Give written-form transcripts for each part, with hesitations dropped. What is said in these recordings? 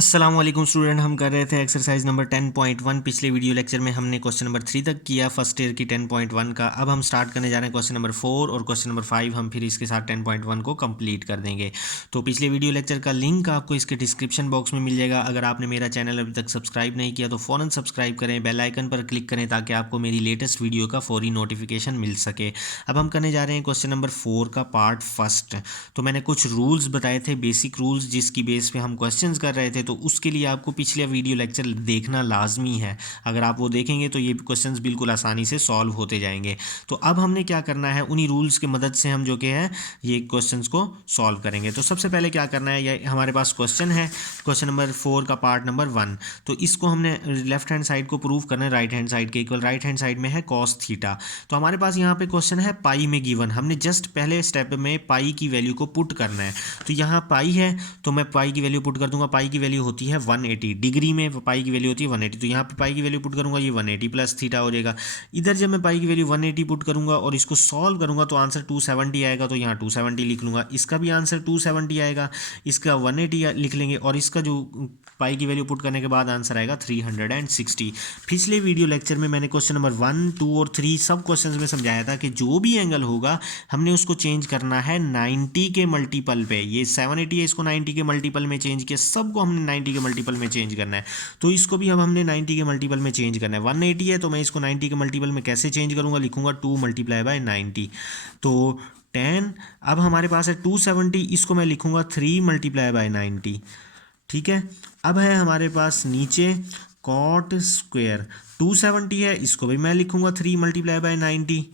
अस्सलाम वालेकुम स्टूडेंट। हम कर रहे थे एक्सरसाइज नंबर 10.1। पिछले वीडियो लेक्चर में हमने क्वेश्चन नंबर 3 तक किया फर्स्ट ईयर की 10.1 का। अब हम स्टार्ट करने जा रहे हैं क्वेश्चन नंबर 4 और क्वेश्चन नंबर 5 हम फिर इसके साथ 10.1 को कंप्लीट कर देंगे। तो पिछले वीडियो लेक्चर का लिंक आपको इसके डिस्क्रिप्शन बॉक्स में मिल जाएगा। अगर आपने मेरा चैनल अभी तक सब्सक्राइब नहीं किया तो फ़ौरन सब्सक्राइब करें, बेल आइकन पर क्लिक करें ताकि आपको मेरी लेटेस्ट वीडियो का फौरी नोटिफिकेशन मिल सके। अब हम करने जा रहे हैं क्वेश्चन नंबर 4 का पार्ट फर्स्ट। तो मैंने कुछ रूल्स बताए थे, बेसिक रूल्स, जिसकी बेस पे हम क्वेश्चंस कर रहे थे। तो उसके लिए आपको पिछले वीडियो लेक्चर देखना लाजमी है। अगर आप वो देखेंगे तो ये क्वेश्चंस बिल्कुल आसानी से सॉल्व होते जाएंगे। तो अब हमने क्या करना है, उन्हीं रूल्स की मदद से हम जो कि है ये क्वेश्चंस को सॉल्व करेंगे। तो सबसे पहले क्या करना है, ये हमारे पास क्वेश्चन है, क्वेश्चन नंबर 4 का पार्ट नंबर 1। तो इसको हमने लेफ्ट हैंड साइड को प्रूव करना है राइट हैंड साइड के इक्वल। राइट हैंड साइड में है कॉस थीटा। तो हमारे पास यहाँ पे क्वेश्चन है पाई में गिवन। हमने जस्ट पहले स्टेप में पाई की वैल्यू को पुट करना है। तो यहाँ पाई है तो मैं पाई की वैल्यू पुट कर दूंगा। पाई की वैल्यू होती है 180 डिग्री में, पाई की वैल्यू होती है 180। तो यहाँ पे पाई की वैल्यू पुट करूंगा, ये 180 प्लस थीटा हो जाएगा। इधर जब मैं पाई की वैल्यू 180 पुट करूंगा और इसको सॉल्व करूंगा तो आंसर 270 आएगा। तो यहाँ 270 लिख लूंगा। इसका भी आंसर 270 आएगा, इसका 180 लिख लेंगे और इसका जो पाई की वैल्यू पुट करने के बाद आंसर आएगा 360। पिछले वीडियो लेक्चर में मैंने क्वेश्चन नंबर 1, 2 और 3 सब क्वेश्चंस में समझाया था कि जो भी एंगल होगा हमने उसको चेंज करना है 90 के मल्टीपल पे। ये 780 है, इसको 90 के मल्टीपल में चेंज किया, सबको हमने 90 के मल्टीपल में चेंज करना है। तो इसको भी अब हमने 90 के मल्टीपल में चेंज करना है। 180 है तो मैं इसको 90 के मल्टीपल में कैसे चेंज करूंगा, लिखूंगा 2 मल्टीप्लाई बाय 90। तो 10। अब हमारे पास है 270, इसको मैं लिखूंगा 3 मल्टीप्लाई बाय 90। ठीक है। अब है हमारे पास नीचे कॉट स्क्वेयर 270 है, इसको भी मैं लिखूंगा 3 मल्टीप्लाई बाय 90।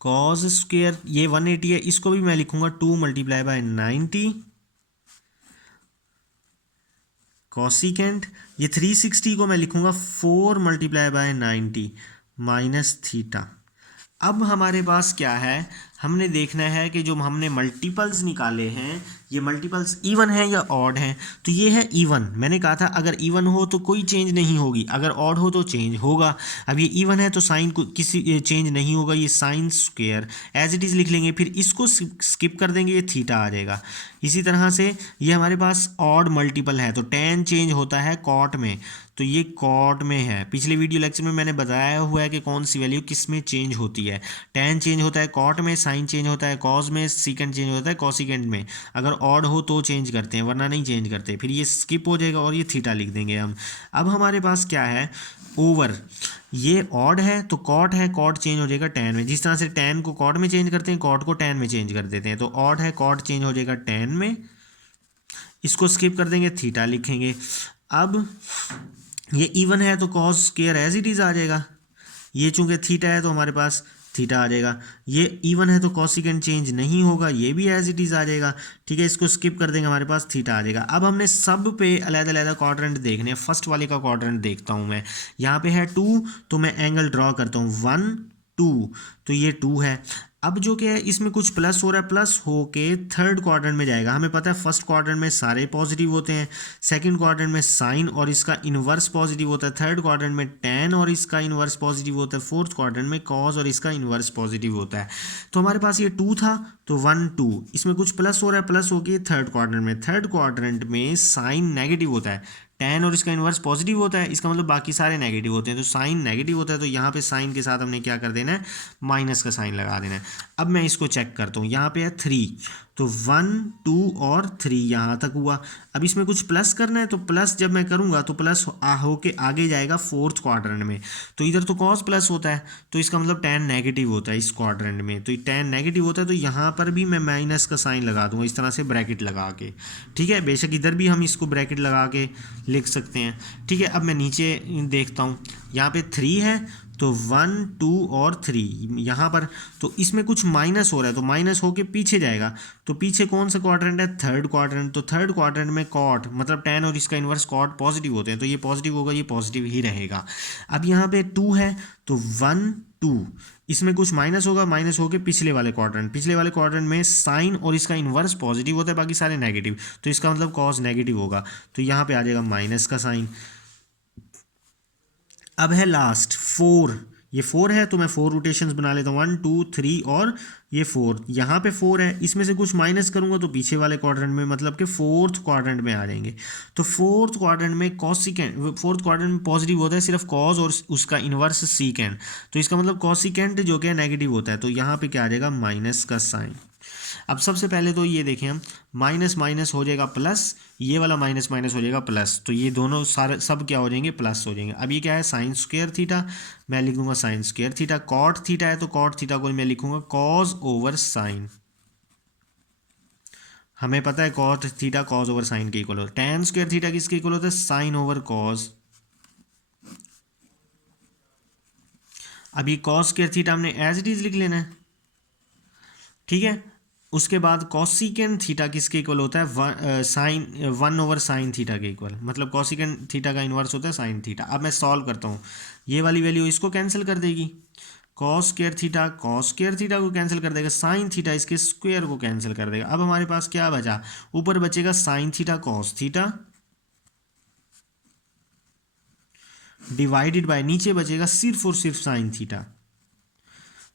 कॉस स्क्वेयर ये 180 है, इसको भी मैं लिखूंगा 2 मल्टीप्लाई बाय 90। कॉसिकेंट ये 360 को मैं लिखूंगा 4 मल्टीप्लाई बाय 90 माइनस थीटा। अब हमारे पास क्या है, हमने देखना है कि जो हमने मल्टीपल्स निकाले हैं ये मल्टीपल्स इवन है या ऑड हैं। तो ये है इवन। मैंने कहा था अगर इवन हो तो कोई चेंज नहीं होगी, अगर ऑड हो तो चेंज होगा। अब ये इवन है तो साइन को किसी चेंज नहीं होगा, ये sine square as it is लिख लेंगे। फिर इसको स्किप कर देंगे, ये थीटा आ जाएगा। इसी तरह से ये हमारे पास ऑड मल्टीपल है तो टेन चेंज होता है कॉट में, तो ये कॉट में है। पिछले वीडियो लेक्चर में मैंने बताया हुआ है कि कौन सी वैल्यू किस में चेंज होती है। टेन चेंज होता है कॉट में, साइन चेंज होता है कॉस में, सीकेंड चेंज होता है कॉसिकेंड में। अगर ऑड हो तो चेंज करते हैं वरना नहीं चेंज करते। फिर ये स्किप हो जाएगा और ये थीटा लिख देंगे हम। अब हमारे पास क्या है, ओवर। ये ऑड है तो कॉट है, कॉट चेंज हो जाएगा टेन में। जिस तरह से टेन को कॉट में चेंज करते हैं कॉट को टेन में चेंज कर देते हैं। तो ऑड है, कॉट चेंज हो जाएगा टेन में, इसको स्किप कर देंगे, थीटा लिखेंगे। अब ये इवन है तो cos square as it is आ जाएगा। ये चूंकि थीटा है तो हमारे पास थीटा आ जाएगा। ये इवन है तो कॉसिकेंड चेंज नहीं होगा, ये भी एज इट इज़ आ जाएगा। ठीक है, इसको स्किप कर देंगे, हमारे पास थीटा आ जाएगा। अब हमने सब पे अलग-अलग क्वाड्रेंट देखने हैं। फर्स्ट वाले का क्वाड्रेंट देखता हूँ मैं। यहाँ पे है 2 तो मैं एंगल ड्रॉ करता हूँ 1 2, तो ये 2 है। अब जो क्या है इसमें कुछ प्लस हो रहा है, प्लस हो के थर्ड क्वाड्रेंट में जाएगा। हमें पता है फर्स्ट क्वाड्रेंट में सारे पॉजिटिव होते हैं, सेकंड क्वाड्रेंट में साइन और इसका इन्वर्स पॉजिटिव होता है, थर्ड क्वाड्रेंट में टेन और इसका इन्वर्स पॉजिटिव होता है, फोर्थ क्वाड्रेंट में कॉस और इसका इन्वर्स पॉजिटिव होता है। तो हमारे पास ये 2 था तो 1 2, इसमें कुछ प्लस हो रहा है, प्लस हो के थर्ड क्वाड्रेंट में, थर्ड क्वाड्रेंट में साइन नेगेटिव होता है, टेन और इसका इन्वर्स पॉजिटिव होता है, इसका मतलब बाकी सारे नेगेटिव होते हैं। तो साइन नेगेटिव होता है तो यहाँ पे साइन के साथ हमने क्या कर देना है, माइनस का साइन लगा देना है। अब मैं इसको चेक करता हूँ, यहाँ पे है 3 तो 1 2 और 3 यहाँ तक हुआ। अब इसमें कुछ प्लस करना है तो प्लस जब मैं करूँगा तो प्लस होके आगे जाएगा फोर्थ क्वाड्रेंट में। तो इधर तो कॉस प्लस होता है तो इसका मतलब टेन नेगेटिव होता है इस क्वाड्रेंट में। तो टेन नेगेटिव होता है तो यहाँ पर भी मैं माइनस का साइन लगा दूंगा इस तरह से ब्रैकेट लगा के। ठीक है, बेशक इधर भी हम इसको ब्रैकेट लगा के लिख सकते हैं। ठीक है, अब मैं नीचे देखता हूँ, यहाँ पे 3 है तो 1 2 और 3 यहाँ पर, तो इसमें कुछ माइनस हो रहा है तो माइनस होके पीछे जाएगा। तो पीछे कौन सा क्वाड्रेंट है, थर्ड क्वाड्रेंट। तो थर्ड क्वाड्रेंट में कॉट मतलब टेन और इसका इन्वर्स कॉट पॉजिटिव होते हैं तो ये पॉजिटिव होगा, ये पॉजिटिव ही रहेगा। अब यहाँ पे 2 है तो 1 2, इसमें कुछ माइनस होगा, माइनस होके पिछले वाले क्वाड्रेंट में साइन और इसका इन्वर्स पॉजिटिव होता है, बाकी सारे नेगेटिव, तो इसका मतलब कॉस नेगेटिव होगा तो यहाँ पे आ जाएगा माइनस का साइन। अब है लास्ट 4, ये 4 है तो मैं 4 रोटेशंस बना लेता हूँ 1 2 3 और ये 4, यहाँ पे 4 है, इसमें से कुछ माइनस करूँगा तो पीछे वाले क्वाड्रेंट में, मतलब कि फोर्थ क्वाड्रेंट में आ जाएंगे। तो फोर्थ क्वाड्रेंट में कॉसिकेंट, फोर्थ क्वाड्रेंट में पॉजिटिव होता है सिर्फ कॉस और उसका इन्वर्स सीकेंट, तो इसका मतलब कॉसिकेंट जो कि नेगेटिव होता है, तो यहाँ पे क्या आ जाएगा माइनस का साइन। अब सबसे पहले तो ये देखें हम, माइनस माइनस हो जाएगा प्लस, ये वाला माइनस माइनस हो जाएगा प्लस, तो ये दोनों सारे सब क्या हो जाएंगे, प्लस हो जाएंगे। अब ये क्या है, साइन स्क्वायर थीटा, मैं लिखूंगा sine square theta. Cot theta है तो कॉट थीटा को मैं लिखूंगा कॉस ओवर साइन। हमें पता है cot theta cos over sine के इक्वल होता है। टेन स्क्वायर थीटा किसके इक्वल होता है, साइन ओवर कॉस। अब ये कॉस स्क्वायर थीटा हमने एज इट इज लिख लेना है, ठीक है। उसके बाद कॉसिकेंट थीटा किसके इक्वल होता है, साइन 1 ओवर साइन थीटा के इक्वल, मतलब कॉसिकेंट थीटा का इन्वर्स होता है साइन थीटा। अब मैं सॉल्व करता हूँ, ये वाली वैल्यू इसको कैंसिल कर देगी, कॉस स्क्वायर थीटा को कैंसिल कर देगा, साइन थीटा इसके स्क्वायर को कैंसिल कर देगा। अब हमारे पास क्या बचा, ऊपर बचेगा sine theta cos theta divided by, नीचे बचेगा सिर्फ और सिर्फ साइन थीटा।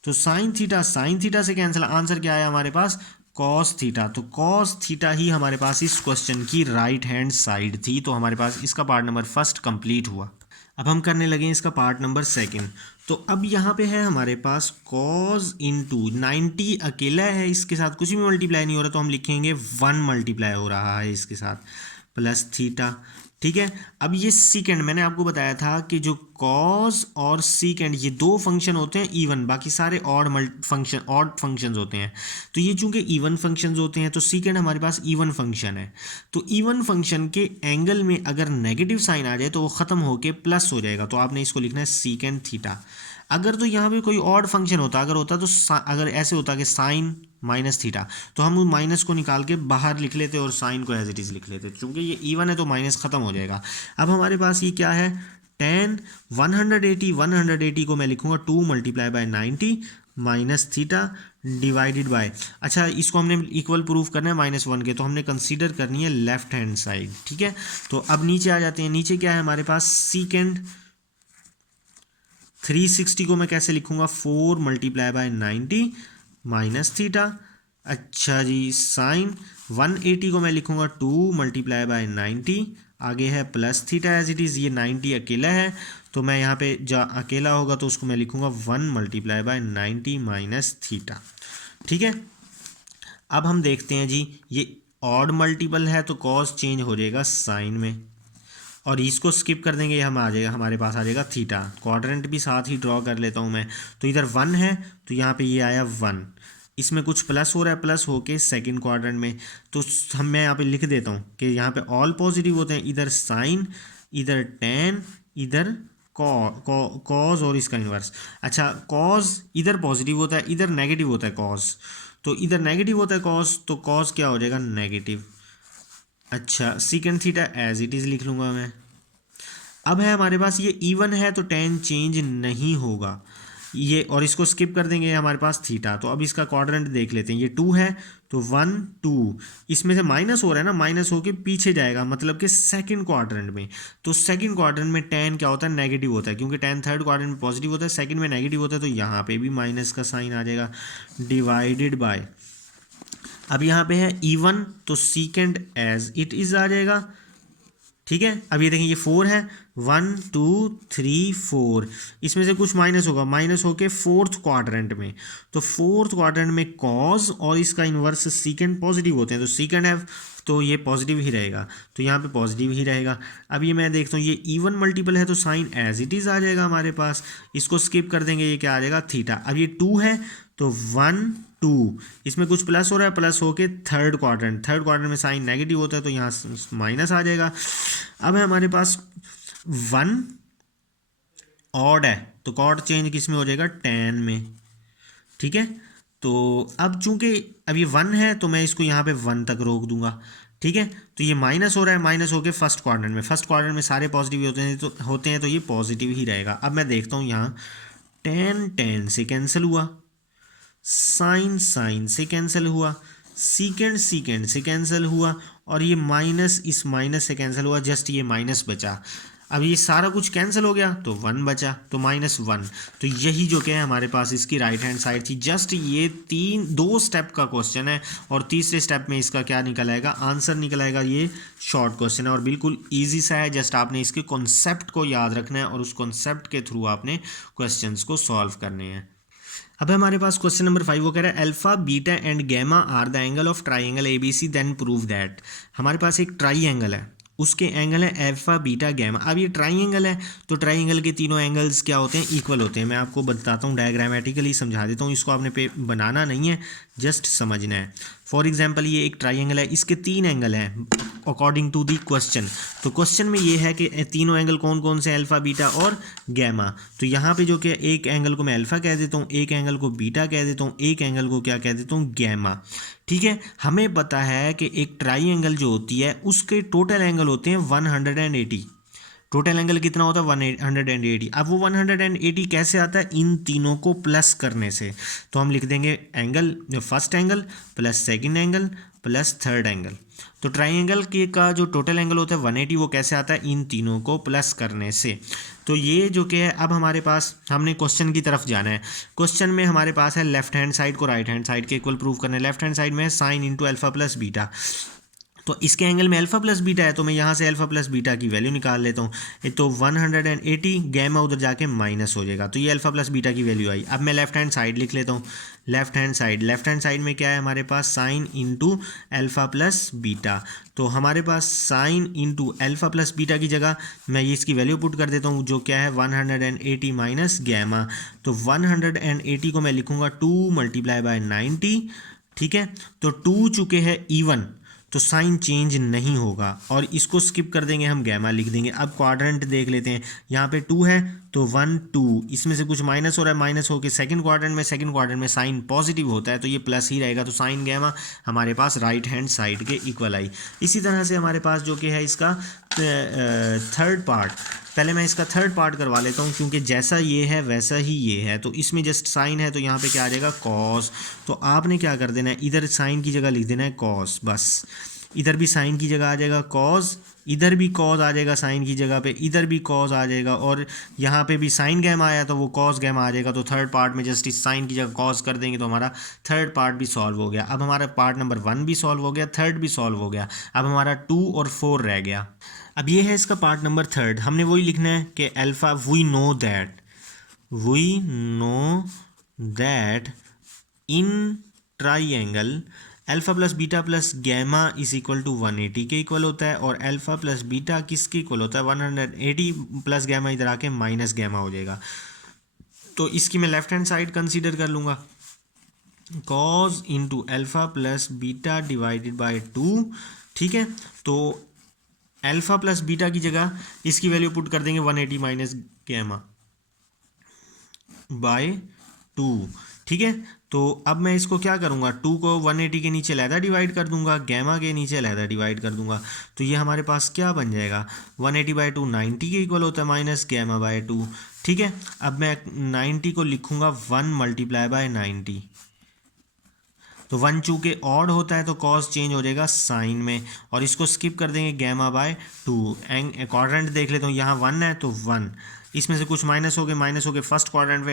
तो साइन थीटा से कैंसिल, आंसर क्या आया हमारे पास, कॉस थीटा। तो कॉस थीटा ही हमारे पास इस क्वेश्चन की राइट हैंड साइड थी। तो हमारे पास इसका पार्ट नंबर फर्स्ट कंप्लीट हुआ। अब हम करने लगे इसका पार्ट नंबर सेकंड। तो अब यहाँ पे है हमारे पास कॉस इंटू 90 अकेला है, इसके साथ कुछ भी मल्टीप्लाई नहीं हो रहा, तो हम लिखेंगे 1 मल्टीप्लाई हो रहा है इसके साथ, प्लस थीटा, ठीक है। अब ये सीकेंड, मैंने आपको बताया था कि जो कॉस और सीकेंड ये दो फंक्शन होते हैं इवन, बाकी सारे ऑड फंक्शंस होते हैं। तो ये चूंकि इवन फंक्शंस होते हैं तो सीकेंड हमारे पास इवन फंक्शन है। तो इवन फंक्शन के एंगल में अगर नेगेटिव साइन आ जाए तो वो ख़त्म होके प्लस हो जाएगा, तो आपने इसको लिखना है सीकेंड थीटा। अगर तो यहाँ पे कोई ऑड फंक्शन होता, अगर होता तो अगर ऐसे होता कि साइन माइनस थीटा, तो हम माइनस को निकाल के बाहर लिख लेते और साइन को एज इट इज़ लिख लेते। क्योंकि ये इवन है तो माइनस ख़त्म हो जाएगा। अब हमारे पास ये क्या है, टेन 180 को मैं लिखूंगा 2 multiply by 90 minus theta divided by, अच्छा इसको हमने इक्वल प्रूफ करना है -1 के, तो हमने कंसीडर करनी है लेफ्ट हैंड साइड, ठीक है। तो अब नीचे आ जाते हैं, नीचे क्या है हमारे पास, सीकेंड 360 को मैं कैसे लिखूंगा, 4 मल्टीप्लाई बाय 90 माइनस थीटा। अच्छा जी, साइन 180 को मैं लिखूंगा 2 मल्टीप्लाई बाय 90, आगे है plus theta as it is. ये 90 अकेला है तो मैं यहाँ पे जा अकेला होगा तो उसको मैं लिखूंगा 1 मल्टीप्लाई बाय 90 माइनस थीटा, ठीक है। अब हम देखते हैं जी, ये ऑड मल्टीपल है तो कॉस चेंज हो जाएगा साइन में, और इसको स्किप कर देंगे, हम आ जाएगा हमारे पास आ जाएगा थीटा। क्वाड्रेंट भी साथ ही ड्रॉ कर लेता हूँ मैं, तो इधर 1 है तो यहाँ पे ये आया 1, इसमें कुछ प्लस हो रहा है, प्लस होके सेकंड क्वाड्रेंट में, तो मैं यहाँ पे लिख देता हूँ कि यहाँ पे ऑल पॉजिटिव होते हैं, इधर साइन, इधर टेन, इधर कॉज और इसका इन्वर्स। अच्छा, कॉज इधर पॉजिटिव होता है, इधर नेगेटिव होता है कॉज, तो इधर नेगेटिव होता है कॉज, तो कॉज क्या हो जाएगा, नेगेटिव। अच्छा, secant theta as it is लिख लूँगा मैं। अब है हमारे पास ये इवन है तो टेन चेंज नहीं होगा ये, और इसको स्किप कर देंगे, हमारे पास थीटा। तो अब इसका क्वाड्रेंट देख लेते हैं, ये 2 है तो 1 2, इसमें से माइनस हो रहा है ना, माइनस होके पीछे जाएगा, मतलब कि सेकंड क्वाड्रेंट में। तो सेकंड क्वाड्रेंट में टेन क्या होता है, नेगेटिव होता है, क्योंकि टेन थर्ड क्वाड्रेंट में पॉजिटिव होता है, सेकंड में नेगेटिव होता है, तो यहाँ पे भी माइनस का साइन आ जाएगा डिवाइडेड बाय। अब यहाँ पे है इवन तो सीकेंड एज इट इज आ जाएगा, ठीक है। अब ये देखें, ये 4 है, 1 2 3 4, इसमें से कुछ माइनस होगा, माइनस होके फोर्थ क्वाड्रेंट में, तो फोर्थ क्वाड्रेंट में कॉज और इसका इन्वर्स सीकेंड पॉजिटिव होते हैं, तो सीकेंड है तो ये पॉजिटिव ही रहेगा, तो यहाँ पे पॉजिटिव ही रहेगा। अब ये मैं देखता हूँ, ये इवन मल्टीपल है तो साइन एज इट इज़ आ जाएगा हमारे पास, इसको स्किप कर देंगे, ये क्या आ जाएगा, थीटा। अब ये 2 है तो 1 2, इसमें कुछ प्लस हो रहा है, प्लस होके थर्ड क्वाड्रेंट में साइन नेगेटिव होता है तो यहाँ माइनस आ जाएगा। अब है हमारे पास 1 ऑड है तो कॉड चेंज किस में हो जाएगा, 10 में, ठीक है। तो अब चूंकि अब ये 1 है तो मैं इसको यहाँ पे 1 तक रोक दूंगा, ठीक है। तो ये माइनस हो रहा है, माइनस होके फर्स्ट क्वाड्रेंट में सारे पॉजिटिव होते हैं तो ये पॉजिटिव ही रहेगा। अब मैं देखता हूँ यहाँ 10 10 से कैंसिल हुआ, साइन साइन से कैंसिल हुआ, सीकेंड सीकेंड से कैंसिल हुआ, और ये माइनस इस माइनस से कैंसिल हुआ, जस्ट ये माइनस बचा। अब ये सारा कुछ कैंसिल हो गया तो 1 बचा, तो -1। तो यही जो क्या है हमारे पास इसकी राइट हैंड साइड थी। जस्ट ये 2 स्टेप का क्वेश्चन है और तीसरे स्टेप में इसका क्या निकल आएगा, आंसर निकल आएगा। ये शॉर्ट क्वेश्चन है और बिल्कुल ईजी सा है। जस्ट आपने इसके कॉन्सेप्ट को याद रखना है और उस कॉन्सेप्ट के थ्रू आपने क्वेश्चंस को सॉल्व करने हैं। अब हमारे पास क्वेश्चन नंबर 5 वो कह रहा है alpha beta and gamma are the angle of triangle ABC then prove that. हमारे पास एक ट्राइंगल है, उसके एंगल है अल्फा बीटा गैमा। अब ये ट्राइंगल है तो ट्राइंगल के तीनों एंगल्स क्या होते हैं, इक्वल होते हैं। मैं आपको बताता हूँ, डायग्रामेटिकली समझा देता हूँ, इसको आपने पे बनाना नहीं है, जस्ट समझना है। फॉर एग्जांपल ये एक ट्राइंगल है, इसके 3 एंगल हैं अकॉर्डिंग टू दी क्वेश्चन। तो क्वेश्चन में ये है कि तीनों एंगल कौन कौन से, अल्फा बीटा और गैमा। तो यहाँ पे जो कि एक एंगल को मैं अल्फा कह देता हूँ, एक एंगल को बीटा कह देता हूँ, एक एंगल को क्या कह देता हूँ, गैमा। ठीक है, हमें पता है कि एक ट्राइंगल जो होती है उसके टोटल एंगल होते हैं 180। टोटल एंगल कितना होता है 180। अब वो 180 कैसे आता है, इन तीनों को प्लस करने से। तो हम लिख देंगे angle, first angle plus second angle plus third angle. तो ट्राइंगल के का जो टोटल एंगल होता है 180, वो कैसे आता है, इन तीनों को प्लस करने से। तो ये जो कि है, अब हमारे पास हमने क्वेश्चन की तरफ जाना है। क्वेश्चन में हमारे पास है लेफ्ट हैंड साइड को राइट हैंड साइड के इक्वल प्रूव करना है। लेफ्ट हैंड साइड में है sign into alpha plus beta. तो इसके एंगल में अल्फा प्लस बीटा है, तो मैं यहाँ से अल्फा प्लस बीटा की वैल्यू निकाल लेता हूँ। तो 180 गैमा उधर जाके माइनस हो जाएगा, तो ये अल्फा प्लस बीटा की वैल्यू आई। अब मैं लेफ्ट हैंड साइड लिख लेता हूँ। लेफ्ट हैंड साइड में क्या है हमारे पास, sine into alpha plus beta. तो हमारे पास sine into alpha plus beta की जगह मैं ये इसकी वैल्यू पुट कर देता हूँ, जो क्या है 180 माइनस गैमा। तो 180 को मैं लिखूँगा 2 × 90। ठीक है, तो 2 चुके हैं इवन, तो साइन चेंज नहीं होगा और इसको स्किप कर देंगे, हम गैमा लिख देंगे। अब क्वाड्रेंट देख लेते हैं, यहाँ पे 2 है तो 1 2, इसमें से कुछ माइनस हो रहा है, माइनस होकर सेकंड क्वाड्रेंट में साइन पॉजिटिव होता है तो ये प्लस ही रहेगा। तो साइन गैमा हमारे पास राइट हैंड साइड के इक्वल आई। इसी तरह से हमारे पास जो कि है इसका थर्ड पार्ट, पहले मैं इसका थर्ड पार्ट करवा लेता हूँ क्योंकि जैसा ये है वैसा ही ये है। तो इसमें जस्ट साइन है तो यहाँ पे क्या आ जाएगा, कॉस। तो आपने क्या कर देना है, इधर साइन की जगह लिख देना है कॉस, बस। इधर भी साइन की जगह आ जाएगा कॉस, इधर भी कॉस आ जाएगा साइन की जगह पे, इधर भी कॉस आ जाएगा और यहाँ पे भी साइन गैमा आया तो वो कॉस गैमा आ जाएगा। तो थर्ड पार्ट में जस्ट इस साइन की जगह कॉस कर देंगे तो हमारा थर्ड पार्ट भी सॉल्व हो गया। अब हमारा पार्ट नंबर 1 भी सॉल्व हो गया, थर्ड भी सॉल्व हो गया। अब हमारा 2 और 4 रह गया। अब ये है इसका पार्ट नंबर थर्ड। हमने वही लिखना है कि alpha we know that in triangle alpha plus beta plus gamma is equal to 180 के इक्वल होता है। और अल्फा प्लस बीटा किसके इक्वल होता है, 180 प्लस गैमा इधर आके माइनस गैमा हो जाएगा। तो इसकी मैं लेफ्ट हैंड साइड कंसीडर कर लूँगा, cos into alpha plus beta divided by 2। ठीक है, तो अल्फा प्लस बीटा की जगह इसकी वैल्यू पुट कर देंगे 180 माइनस गैमा बाय 2। ठीक है, तो अब मैं इसको क्या करूँगा, 2 को 180 के नीचे लहदा डिवाइड कर दूंगा, गैमा के नीचे लहदा डिवाइड कर दूंगा। तो ये हमारे पास क्या बन जाएगा, 180 बाई 2 90 के इक्वल होता है माइनस गैमा बाय 2। ठीक है, अब मैं 90 को लिखूँगा 1 × 90। तो 1 चूँकि ऑड होता है तो कॉस चेंज हो जाएगा साइन में और इसको स्किप कर देंगे गैमा बाय 2। क्वाड्रेंट देख लेता हूँ, यहाँ 1 है तो 1, इसमें से कुछ माइनस हो गए फर्स्ट क्वाड्रेंट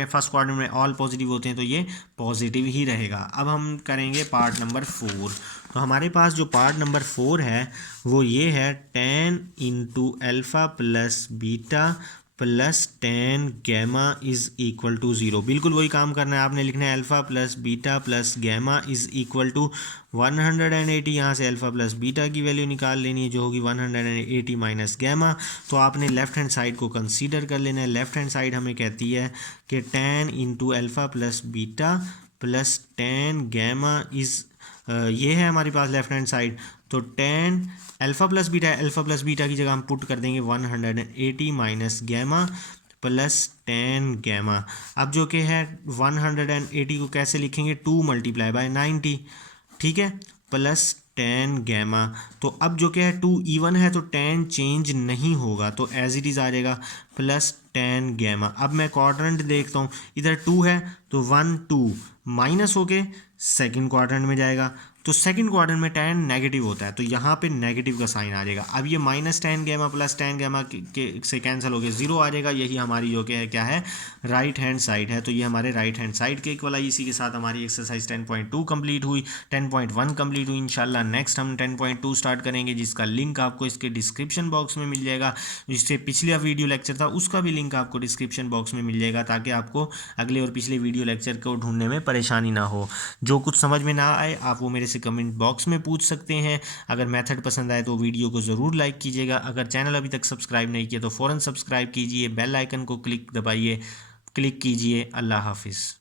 में ऑल पॉजिटिव होते हैं तो ये पॉजिटिव ही रहेगा। अब हम करेंगे पार्ट नंबर 4। तो हमारे पास जो पार्ट नंबर 4 है वो ये है tan into alpha plus beta plus tan gamma is equal to 0। बिल्कुल वही काम करना है, आपने लिखना है alpha plus beta plus gamma is equal to 180। यहाँ से अल्फ़ा प्लस बीटा की वैल्यू निकाल लेनी है जो होगी 180 माइनस गैमा। तो आपने लेफ़्ट हैंड साइड को कंसीडर कर लेना है। लेफ़्ट हैंड साइड हमें कहती है कि tan into alpha plus beta plus tan gamma is ये है हमारे पास लेफ्ट हैंड साइड। तो tan अल्फ़ा प्लस बीटा की जगह हम पुट कर देंगे 180 minus gamma plus tan gamma. अब जो कि है 180 को कैसे लिखेंगे, 2 × 90। ठीक है, प्लस tan गैमा। तो अब जो कि है 2 इवन है तो tan चेंज नहीं होगा तो एज इट इज़ आ जाएगा प्लस tan गैमा। अब मैं क्वाड्रेंट देखता हूँ, इधर 2 है तो 1 2 माइनस होके सेकंड क्वाड्रेंट में जाएगा तो सेकंड क्वाड्रेंट में tan नेगेटिव होता है, तो यहाँ पे नेगेटिव का साइन आ जाएगा। अब ये minus tan gamma plus tan gamma के से कैंसिल हो गया, जीरो आ जाएगा। यही हमारी जो क्या है राइट हैंड साइड है। तो ये हमारे राइट हैंड साइड के इक्वल आई। इसी के साथ हमारी एक्सरसाइज 10.2 कंप्लीट हुई, 10.1 कंप्लीट हुई। इंशाल्लाह नेक्स्ट हम 10.2 स्टार्ट करेंगे, जिसका लिंक आपको इसके डिस्क्रिप्शन बॉक्स में मिल जाएगा। इससे पिछले वीडियो लेक्चर था उसका भी लिंक आपको डिस्क्रिप्शन बॉक्स में मिल जाएगा, ताकि आपको अगले और पिछले वीडियो लेक्चर को ढूंढने में परेशानी ना हो। जो कुछ समझ में ना आए आप वो मेरे से कमेंट बॉक्स में पूछ सकते हैं। अगर मेथड पसंद आए तो वीडियो को ज़रूर लाइक कीजिएगा। अगर चैनल अभी तक सब्सक्राइब नहीं किया तो फ़ौरन सब्सक्राइब कीजिए, बेल आइकन को क्लिक कीजिए। अल्लाह हाफिज़।